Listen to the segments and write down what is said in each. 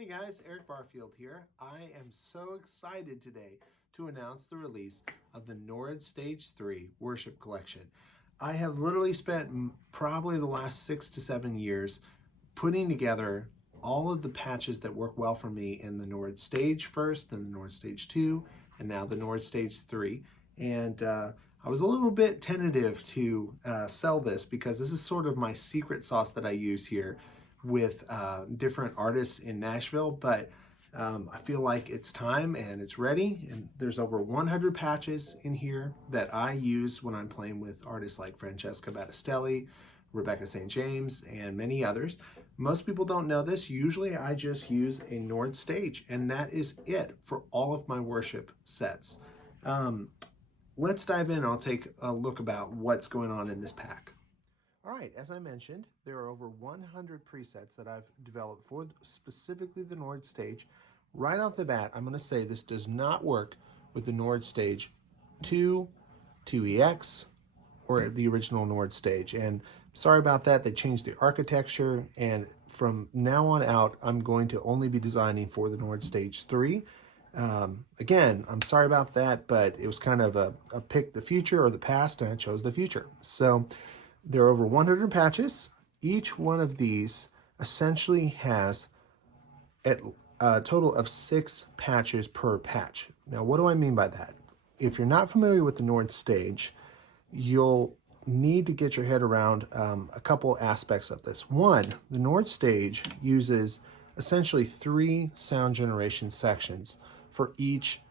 Hey guys, Eric Barfield here. I am so excited today to announce the release of the Nord Stage 3 Worship Collection. I have literally spent probably the last 6 to 7 years putting together all of the patches that work well for me in the Nord Stage first, then the Nord Stage 2, and now the Nord Stage 3. And I was a little bit tentative to sell this because this is sort of my secret sauce that I use here with different artists in Nashville, but I feel like it's time and it's ready. And there's over 100 patches in here that I use when I'm playing with artists like Francesca Battistelli, Rebecca St. James, and many others. Most people don't know this. Usually I just use a Nord Stage, and that is it for all of my worship sets. Let's dive in. I'll take a look about what's going on in this pack. All right, as I mentioned, there are over 100 presets that I've developed for specifically the Nord Stage. Right off the bat, I'm going to say this does not work with the Nord Stage 2, 2EX, or the original Nord Stage. And sorry about that, they changed the architecture, and from now on out, I'm going to only be designing for the Nord Stage 3. Again, I'm sorry about that, but it was kind of a pick the future or the past, and I chose the future. So there are over 100 patches. Each one of these essentially has a total of 6 patches per patch. Now, what do I mean by that? If you're not familiar with the Nord Stage, you'll need to get your head around a couple aspects of this. One, the Nord Stage uses essentially 3 sound generation sections for each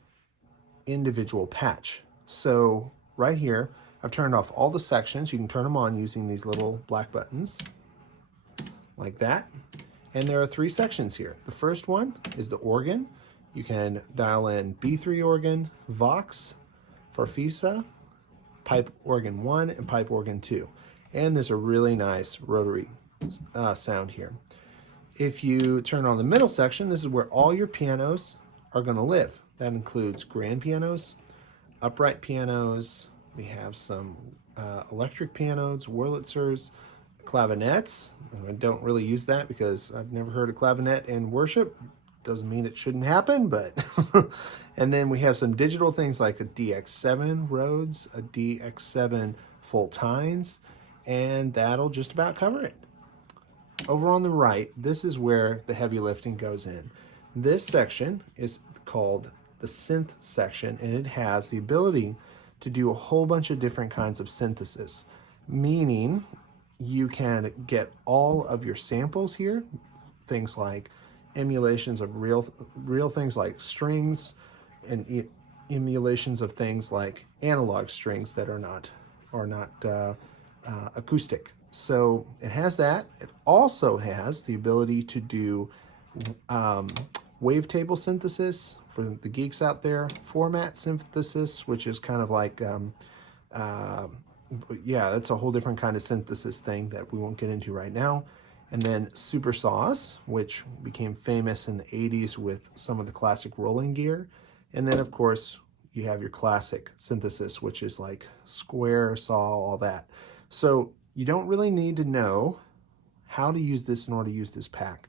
individual patch. So right here, I've turned off all the sections. You can turn them on using these little black buttons, like that. And there are 3 sections here. The first one is the organ. You can dial in B3 organ, Vox, Farfisa, pipe organ 1, and pipe organ 2. And there's a really nice rotary sound here. If you turn on the middle section, this is where all your pianos are going to live. That includes grand pianos, upright pianos. We have some electric pianos, Wurlitzers, clavinets. I don't really use that because I've never heard a clavinet in worship. Doesn't mean it shouldn't happen, but and then we have some digital things like a DX7 Rhodes, a DX7 full tines, and that'll just about cover it. Over on the right, this is where the heavy lifting goes in. This section is called the Synth Section, and it has the ability to do a whole bunch of different kinds of synthesis, meaning you can get all of your samples here, things like emulations of real things like strings, and emulations of things like analog strings that are not acoustic. So it has that. It also has the ability to do wavetable synthesis for the geeks out there, format synthesis, which is kind of like, yeah, that's a whole different kind of synthesis thing that we won't get into right now. And then super saws, which became famous in the 80s with some of the classic rolling gear. And then, of course, you have your classic synthesis, which is like square saw, all that. So you don't really need to know how to use this in order to use this pack.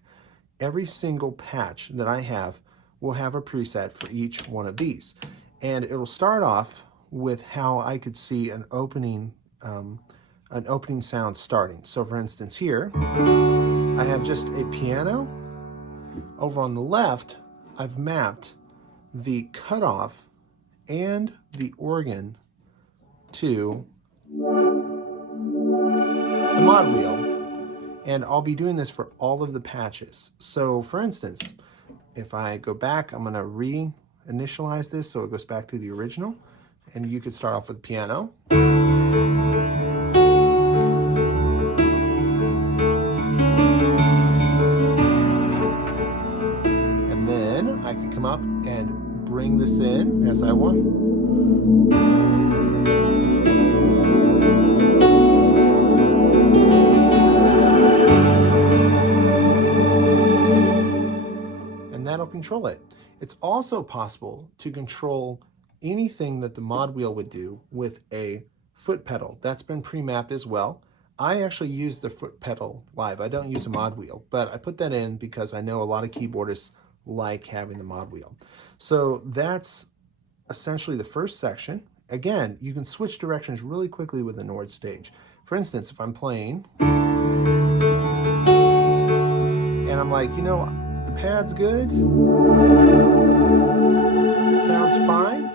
Every single patch that I have will have a preset for each one of these. And it'll start off with how I could see an opening sound starting. So for instance here, I have just a piano. Over on the left, I've mapped the cutoff and the organ to the mod wheel. And I'll be doing this for all of the patches. So for instance, if I go back, I'm gonna re-initialize this so it goes back to the original. And you could start off with the piano. And then I could come up and bring this in as I want. That'll control it. It's also possible to control anything that the mod wheel would do with a foot pedal. That's been pre-mapped as well. I actually use the foot pedal live. I don't use a mod wheel, but I put that in because I know a lot of keyboardists like having the mod wheel. So that's essentially the first section. Again, you can switch directions really quickly with the Nord stage. For instance, if I'm playing and I'm like, you know, the pad's good, sounds fine,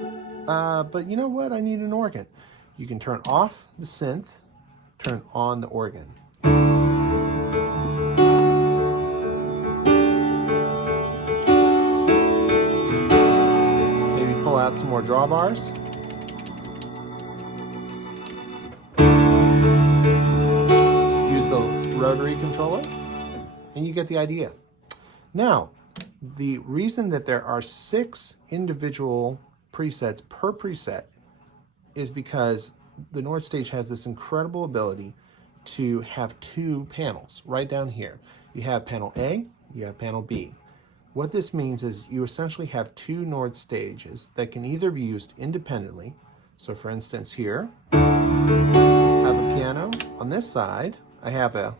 but you know what? I need an organ. You can turn off the synth, turn on the organ. Maybe pull out some more drawbars. Use the rotary controller, and you get the idea. Now, the reason that there are 6 individual presets per preset is because the Nord stage has this incredible ability to have 2 panels right down here. You have panel A, you have panel B. What this means is you essentially have 2 Nord stages that can either be used independently. So for instance here, I have a piano. On this side, I have an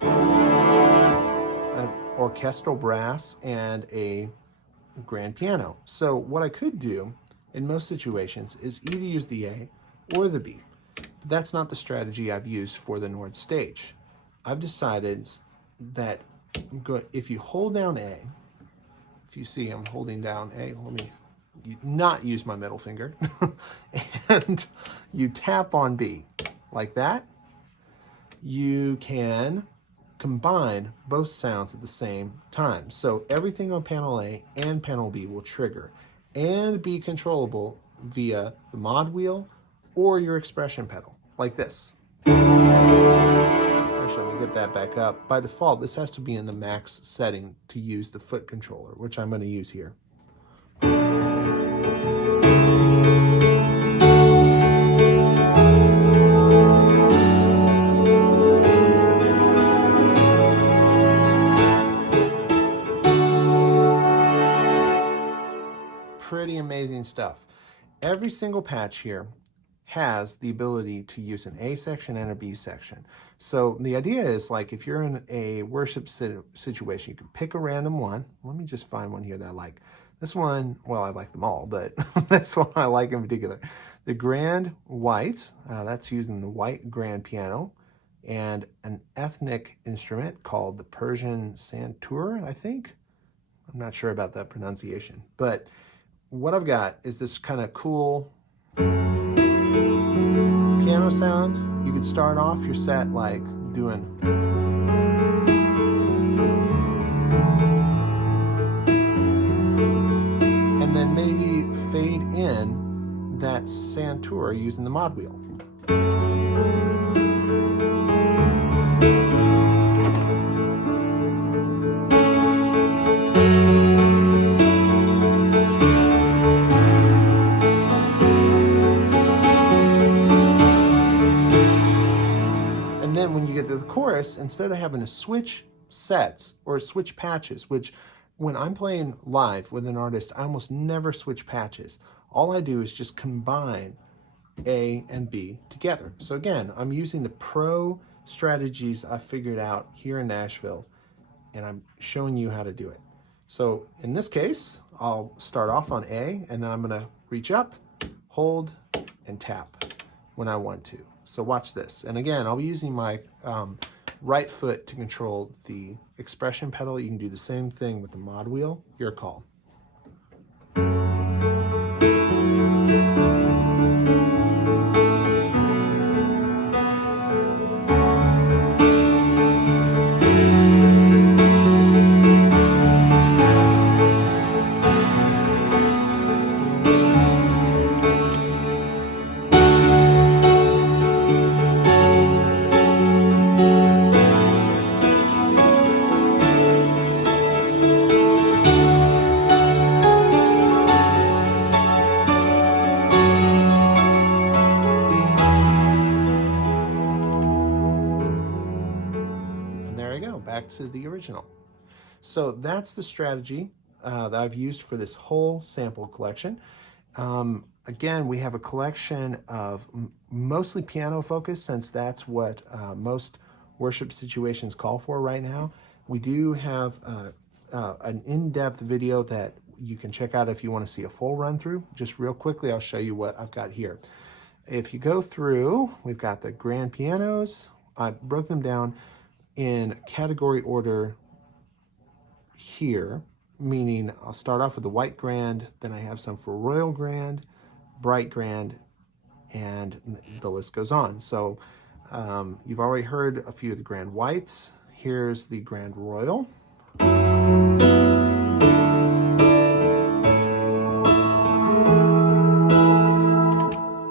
orchestral brass and a grand piano. So what I could do in most situations is either use the A or the B. But that's not the strategy I've used for the Nord stage. I've decided that if you hold down A, if you see I'm holding down A, let me not use my middle finger, and you tap on B like that, you can combine both sounds at the same time. So everything on panel A and panel B will trigger and be controllable via the mod wheel or your expression pedal, like this. Actually, let me get that back up. By default, this has to be in the max setting to use the foot controller, which I'm going to use here. Pretty amazing stuff. Every single patch here has the ability to use an A section and a B section. So the idea is, like, if you're in a worship situation, you can pick a random one. Let me just find one here that I like. This one, well, I like them all, but this one I like in particular. The grand white, that's using the white grand piano, and an ethnic instrument called the Persian santur, I think. I'm not sure about that pronunciation, but what I've got is this kind of cool piano sound. You could start off your set like doing and then maybe fade in that santur using the mod wheel. When you get to the chorus, instead of having to switch sets or switch patches, which when I'm playing live with an artist, I almost never switch patches. All I do is just combine A and B together. So again, I'm using the pro strategies I figured out here in Nashville, and I'm showing you how to do it. So in this case, I'll start off on A, and then I'm gonna reach up, hold, and tap when I want to. So watch this. And again, I'll be using my right foot to control the expression pedal. You can do the same thing with the mod wheel. Your call. Back to the original. So that's the strategy that I've used for this whole sample collection. Again, we have a collection of mostly piano focused, since that's what most worship situations call for right now. We do have an in-depth video that you can check out if you want to see a full run through. Just real quickly, I'll show you what I've got here. If you go through, we've got the grand pianos. I broke them down in category order here, meaning I'll start off with the white grand, then I have some for royal grand, bright grand, and the list goes on. So you've already heard a few of the grand whites. Here's the grand royal.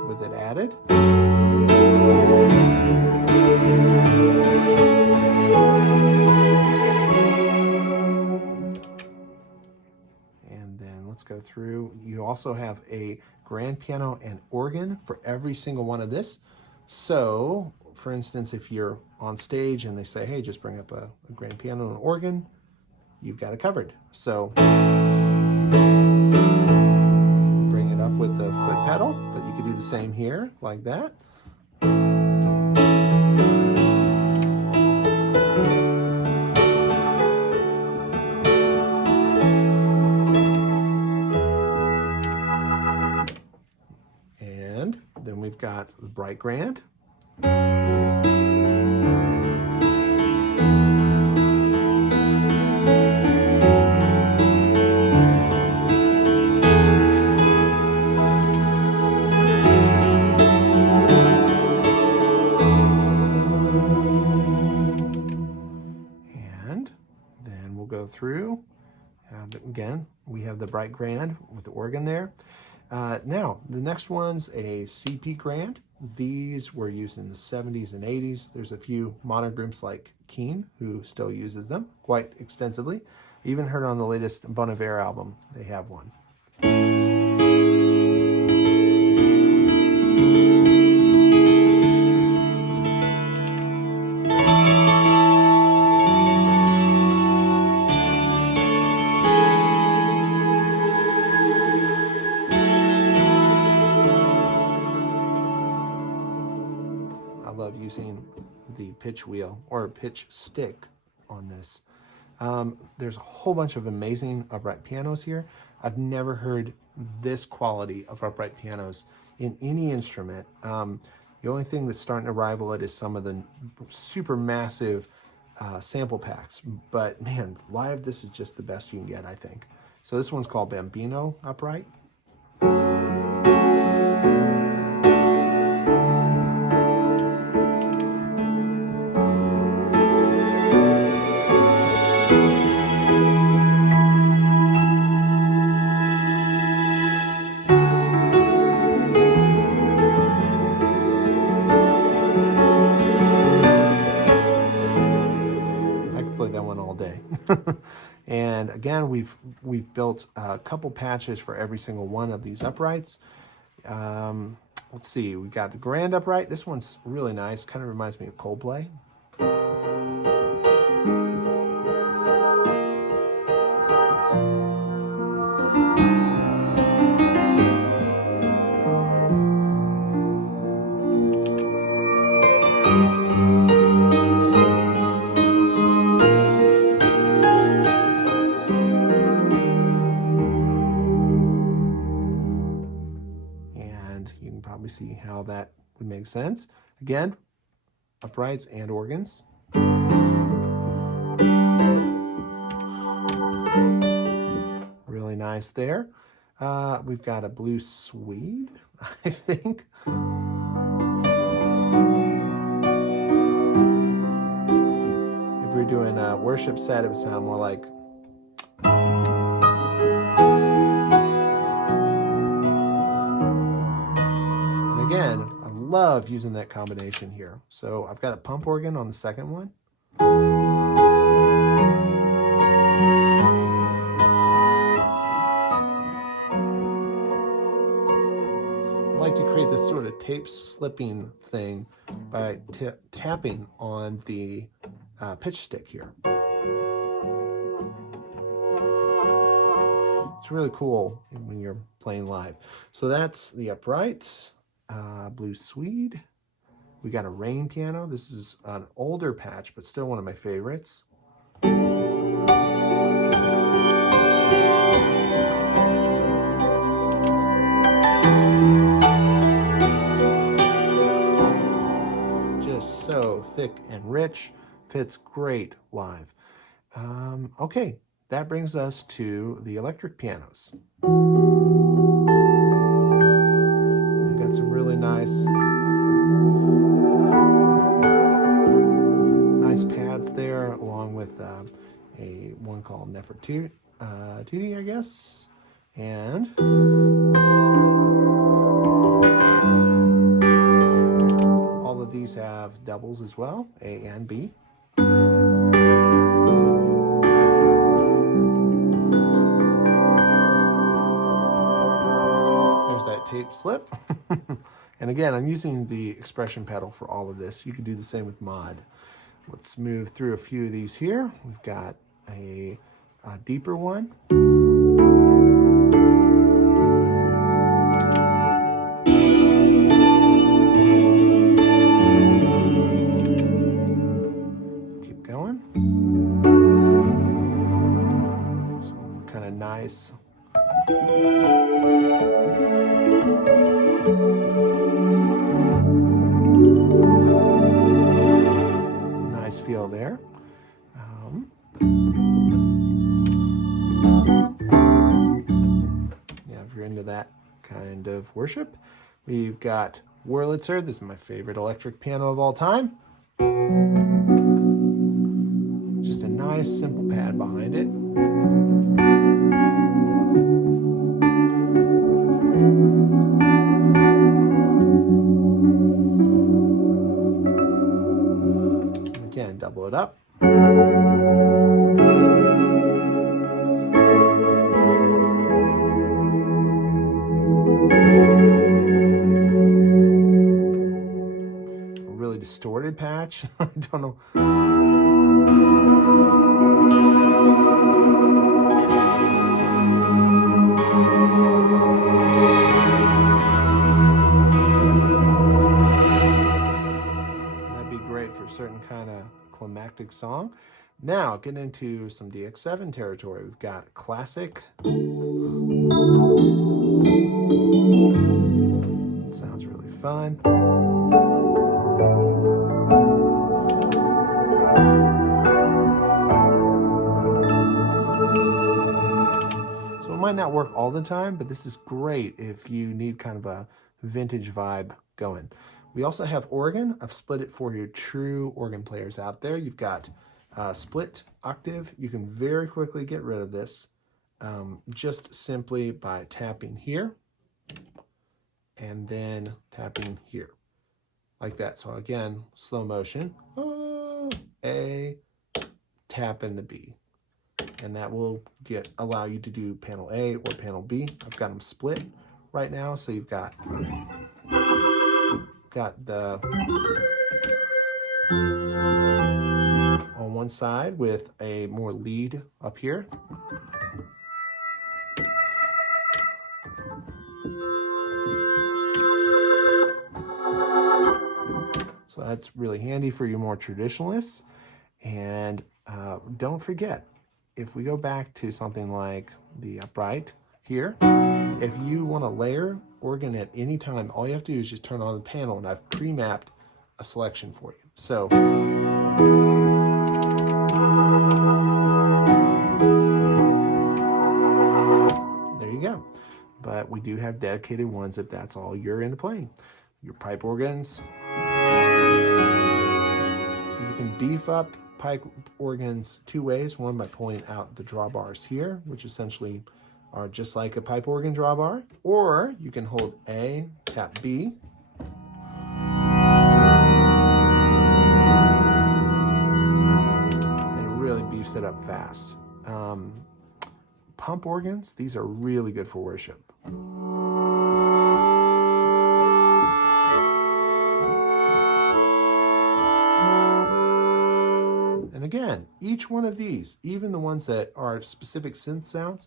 With it added. And then let's go through. You also have a grand piano and organ for every single one of this. So, for instance, if you're on stage and they say, hey, just bring up a grand piano and an organ, you've got it covered. So, bring it up with the foot pedal, but you could do the same here, like that. And then we've got the bright grand. And then we'll go through. Again, we have the bright grand with the organ there. Now, the next one's a CP grand. These were used in the 70s and 80s. There's a few modern groups like Keen who still uses them quite extensively. Even heard on the latest Bon Iver album, they have one. Love using the pitch wheel or pitch stick on this. There's a whole bunch of amazing upright pianos here. I've never heard this quality of upright pianos in any instrument. The only thing that's starting to rival it is some of the super massive sample packs, but man, live this is just the best you can get, I think. So this one's called Bambino Upright. And again, we've built a couple patches for every single one of these uprights. Let's see, we got the grand upright. This one's really nice, kind of reminds me of Coldplay. You can probably see how that would make sense. Again, uprights and organs. Really nice there. We've got a blue Swede, I think. If we were doing a worship set, it would sound more like. Again, I love using that combination here. So I've got a pump organ on the second one. I like to create this sort of tape slipping thing by tapping on the pitch stick here. It's really cool when you're playing live. So that's the uprights. Blue Swede. We got a rain piano. This is an older patch, but still one of my favorites. Just so thick and rich, fits great live. Okay, that brings us to the electric pianos. We've got some really nice pads there, along with one called Nefertiti, I guess, and all of these have doubles as well, A and B. There's that tape slip. And again, I'm using the expression pedal for all of this. You can do the same with mod. Let's move through a few of these here. We've got a deeper one. Keep going. Some kind of nice. Nice feel there. Yeah, if you're into that kind of worship. We've got Wurlitzer. This is my favorite electric piano of all time. Just a nice simple pad behind it. Again, double it up. A really distorted patch. I don't know. For a certain kind of climactic song. Now, get into some DX7 territory. We've got classic. Sounds really fun. So it might not work all the time, but this is great if you need kind of a vintage vibe going. We also have organ. I've split it for your true organ players out there. You've got split octave. You can very quickly get rid of this just simply by tapping here and then tapping here like that. So again, slow motion, A, tap in the B. And that will allow you to do panel A or panel B. I've got them split right now. So you've got the on one side with a more lead up here. So that's really handy for you more traditionalists. And don't forget, if we go back to something like the Upright here, if you want to layer organ at any time, all you have to do is just turn on the panel, and I've pre-mapped a selection for you. So there you go. But we do have dedicated ones if that's all you're into playing. Your pipe organs. You can beef up pipe organs two ways. One by pulling out the drawbars here, which essentially are just like a pipe organ drawbar, or you can hold A, tap B, and it really beefs it up fast. Pump organs, these are really good for worship. And again, each one of these, even the ones that are specific synth sounds,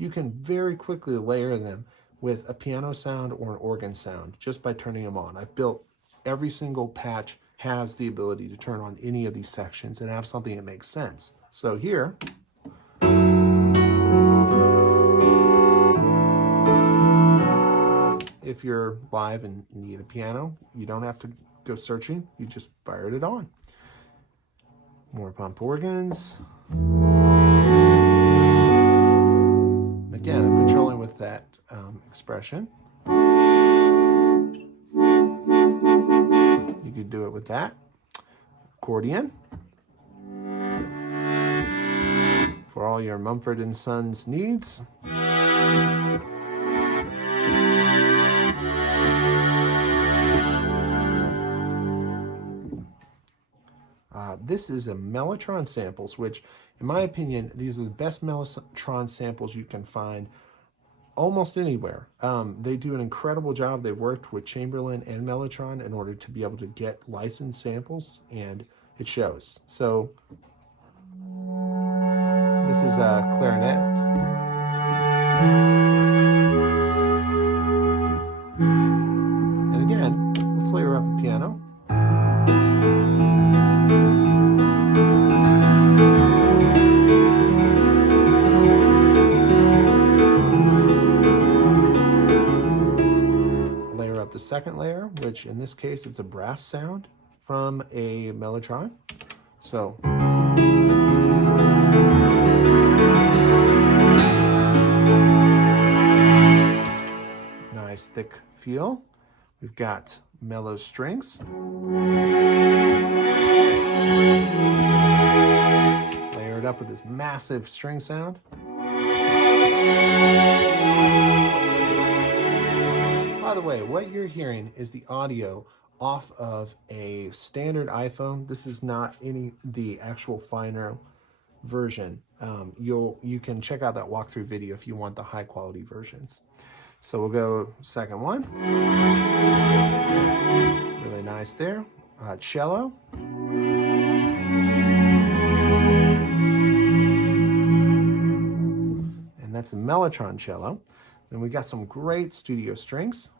you can very quickly layer them with a piano sound or an organ sound just by turning them on. I've built every single patch has the ability to turn on any of these sections and have something that makes sense. So here, if you're live and need a piano, you don't have to go searching, you just fired it on. More pump organs. Again, I'm controlling with that expression. You could do it with that. Accordion. For all your Mumford & Sons needs. This is a Mellotron samples, which, in my opinion, these are the best Mellotron samples you can find almost anywhere. They do an incredible job. They've worked with Chamberlin and Mellotron in order to be able to get licensed samples, and it shows. So this is a clarinet. And again, let's layer up a piano. The second layer, which in this case it's a brass sound from a Mellotron. So nice thick feel. We've got mellow strings. Layered up with this massive string sound. By the way, what you're hearing is the audio off of a standard iPhone. This is not the actual finer version. You can check out that walkthrough video if you want the high quality versions. So we'll go second one. Really nice there. Cello. And that's a Mellotron cello. Then we got some great studio strings.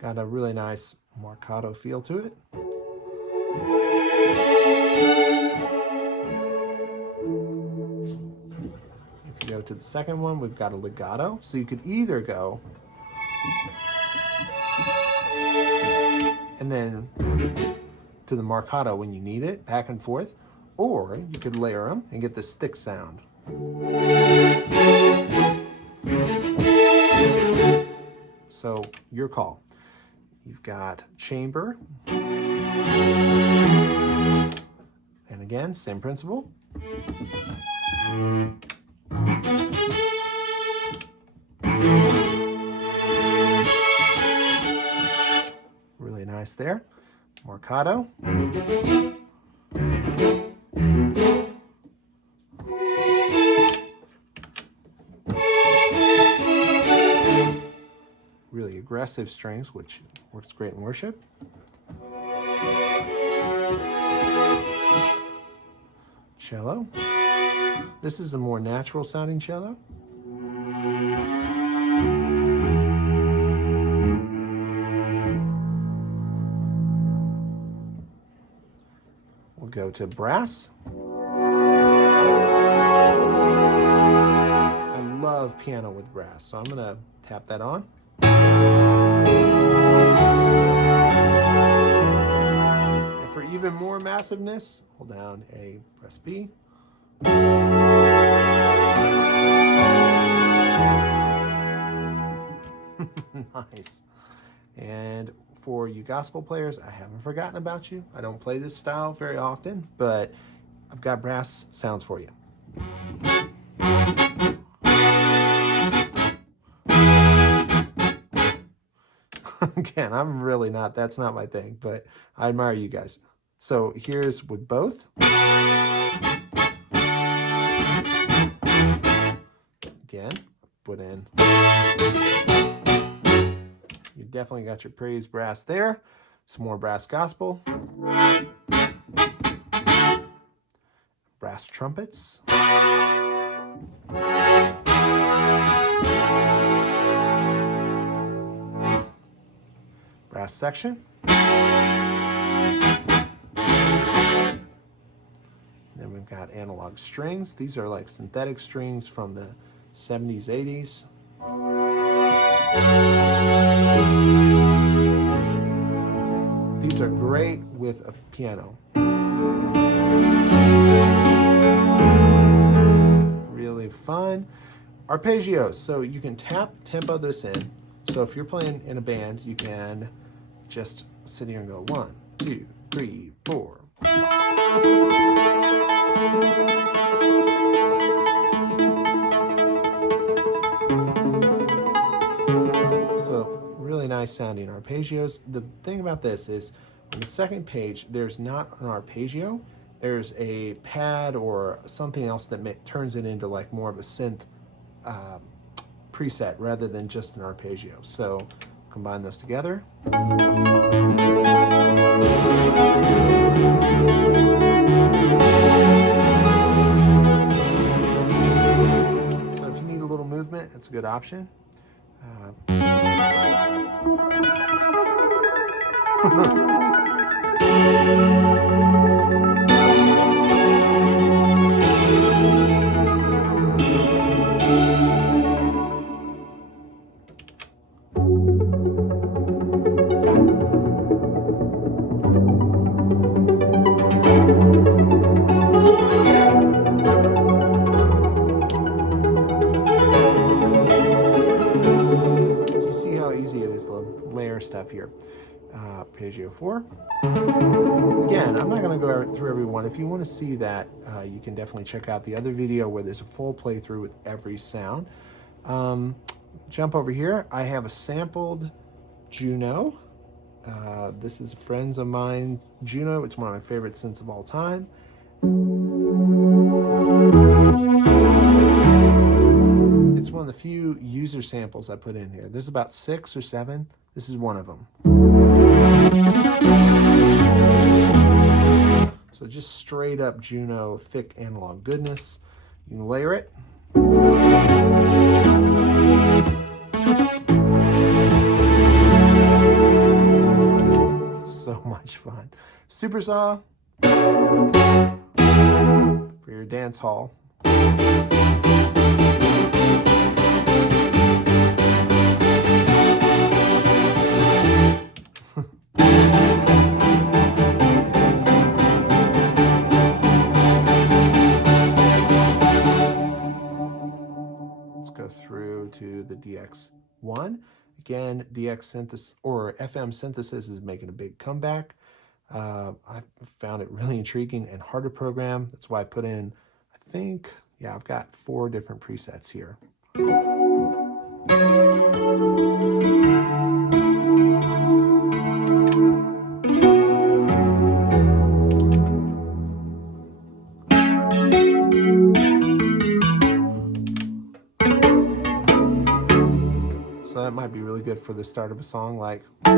Got a really nice marcato feel to it. If you go to the second one, we've got a legato. So you could either go and then to the marcato when you need it, back and forth, or you could layer them and get this thick sound. So your call. You've got chamber, and again, same principle. Really nice there. Marcato. Really aggressive strings, which works great in worship. Cello. This is a more natural sounding cello. We'll go to brass. I love piano with brass, so I'm going to tap that on. And for even more massiveness, hold down A, press B. Nice. And for you gospel players, I haven't forgotten about you. I don't play this style very often, but I've got brass sounds for you. Again, I'm really not, that's not my thing, but I admire you guys. So here's with both. Again, put in. You definitely got your praise brass there. Some more brass gospel. Brass trumpets. Brass section. Then we've got analog strings. These are like synthetic strings from the 70s, 80s. These are great with a piano. Really fun. Arpeggios, so you can tempo this in. So if you're playing in a band, you can just sit here and go 1, 2, 3, 4. So really nice sounding arpeggios. The thing about this is on the second page, there's not an arpeggio. There's a pad or something else that turns it into like more of a synth preset rather than just an arpeggio. So combine those together. So if you need a little movement, it's a good option. Stuff here. Arpeggio 4. Again, I'm not going to go through every one. If you want to see that, you can definitely check out the other video where there's a full playthrough with every sound. Jump over here. I have a sampled Juno. This is friends of mine's Juno. It's one of my favorite synths of all time. It's one of the few user samples I put in here. There's about 6 or 7. This is one of them. So just straight up Juno, thick analog goodness. You can layer it. So much fun. Super saw for your dance hall. Through to the DX1. Again, DX synthesis or FM synthesis is making a big comeback. I found it really intriguing and hard to program. That's why I put in, I think, yeah, I've got 4 different presets here. So that might be really good for the start of a song, like got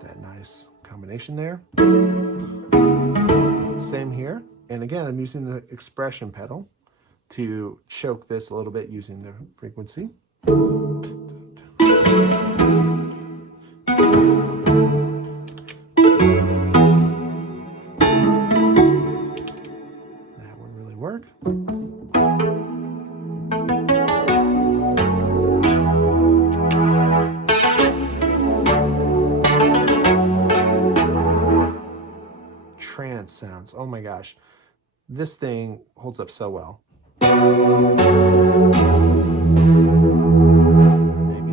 that nice combination there. Same here. And again, I'm using the expression pedal to choke this a little bit using the frequency. Work. Trance sounds. Oh my gosh. This thing holds up so well. Maybe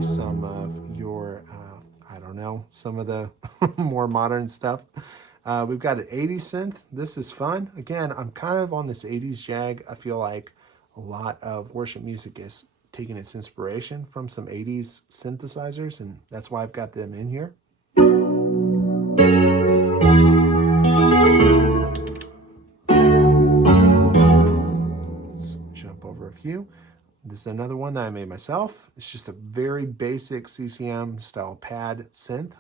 some of your, I don't know, some of the more modern stuff. We've got an 80s synth. This is fun. Again, I'm kind of on this 80s jag. I feel like a lot of worship music is taking its inspiration from some 80s synthesizers, and that's why I've got them in here. Let's jump over a few. This is another one that I made myself. It's just a very basic CCM style pad synth.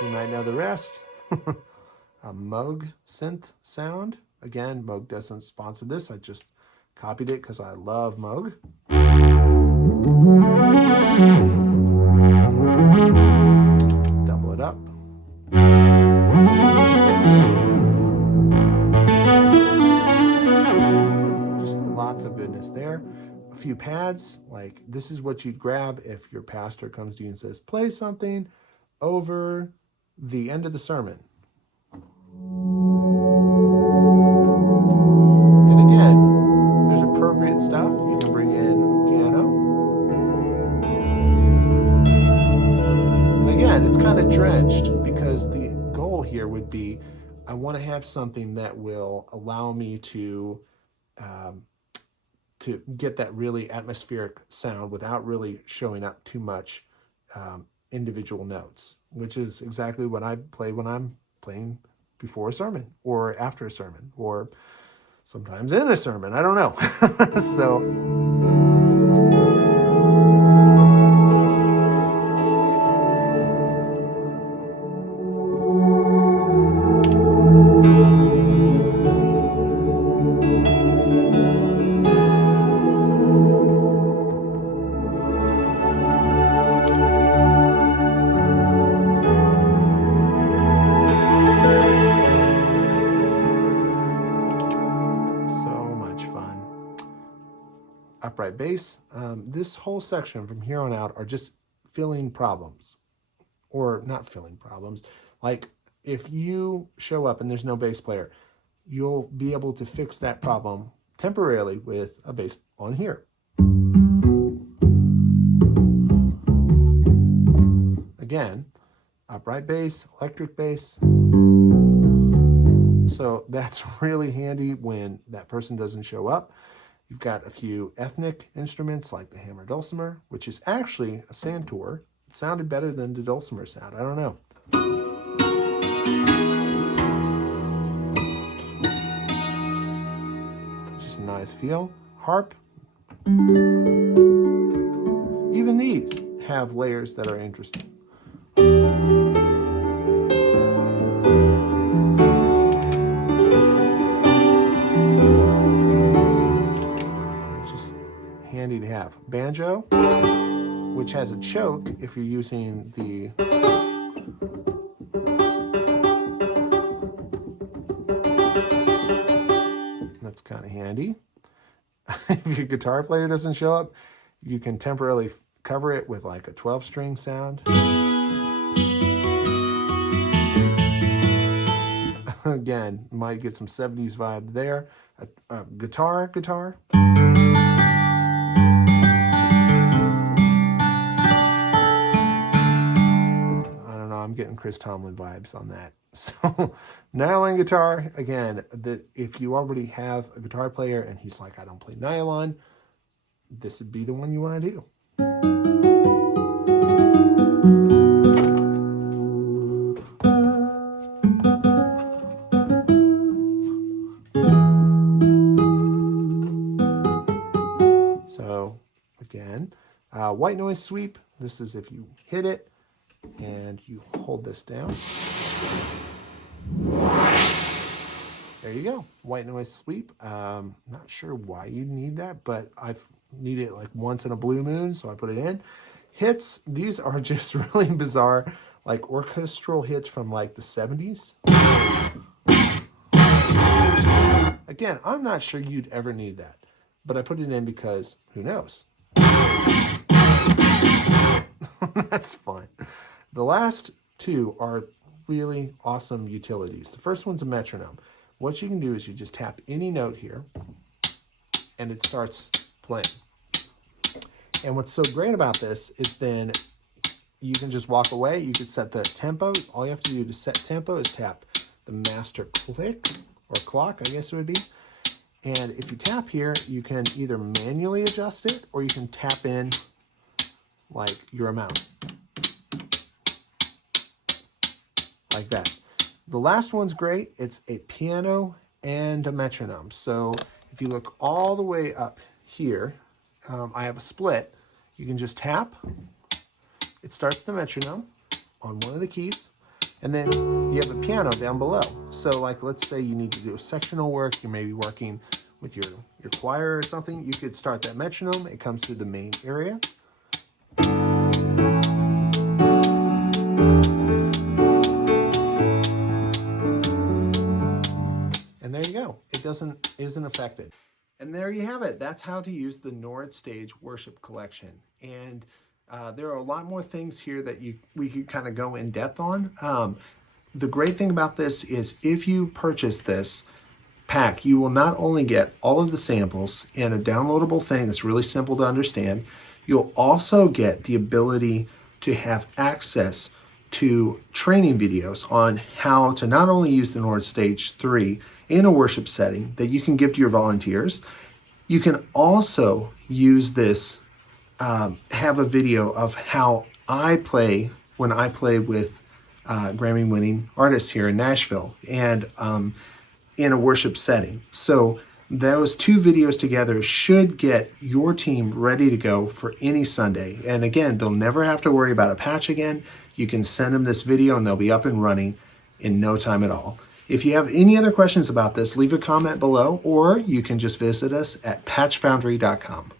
You might know the rest. A Moog synth sound. Again, Moog doesn't sponsor this. I just copied it because I love Moog. Double it up. Just lots of goodness there. A few pads, like this is what you'd grab if your pastor comes to you and says, play something over the end of the sermon. And again, there's appropriate stuff. You can bring in a piano. And again, it's kind of drenched because the goal here would be, I want to have something that will allow me to get that really atmospheric sound without really showing up too much individual notes, which is exactly what I play when I'm playing before a sermon or after a sermon or sometimes in a sermon. I don't know. So upright bass. This whole section from here on out are just filling problems, or not filling problems. Like if you show up and there's no bass player, you'll be able to fix that problem temporarily with a bass on here. Again, upright bass, electric bass. So that's really handy when that person doesn't show up. You've got a few ethnic instruments like the hammer dulcimer, which is actually a santur. It sounded better than the dulcimer sound. I don't know. Just a nice feel. Harp. Even these have layers that are interesting. Handy to have. Banjo, which has a choke if you're using the that's kind of handy. If your guitar player doesn't show up, you can temporarily cover it with like a 12-string sound. Again, might get some 70s vibe there. Guitar. I'm getting Chris Tomlin vibes on that. So nylon guitar, again, if you already have a guitar player and he's like, I don't play nylon, this would be the one you want to do. So again, white noise sweep. This is if you hit it and you hold this down. There you go, white noise sweep. Not sure why you need that, but I've needed it like once in a blue moon, so I put it in. Hits, these are just really bizarre, like orchestral hits from like the 70s. Again, I'm not sure you'd ever need that, but I put it in because who knows? That's fun. The last two are really awesome utilities. The first one's a metronome. What you can do is you just tap any note here and it starts playing. And what's so great about this is then you can just walk away. You can set the tempo. All you have to do to set tempo is tap the master click or clock, I guess it would be. And if you tap here, you can either manually adjust it or you can tap in like your amount. Like that. The last one's great. It's a piano and a metronome. So if you look all the way up here, I have a split. you can just tap. It starts the metronome on one of the keys, and then you have a piano down below. So like, let's say you need to do a sectional work, you may be working with your choir or something, you could start that metronome, it comes through the main area. And there you go, it isn't affected. And there you have it. That's how to use the Nord Stage Worship Collection. And there are a lot more things here that we could kind of go in depth on. The great thing about this is if you purchase this pack, you will not only get all of the samples and a downloadable thing that's really simple to understand, you'll also get the ability to have access to training videos on how to not only use the Nord Stage 3 in a worship setting that you can give to your volunteers, you can also use this, have a video of how I play when I play with Grammy-winning artists here in Nashville and in a worship setting. So those two videos together should get your team ready to go for any Sunday. And again, they'll never have to worry about a patch again. You can send them this video and they'll be up and running in no time at all. If you have any other questions about this, leave a comment below, or you can just visit us at patchfoundry.com.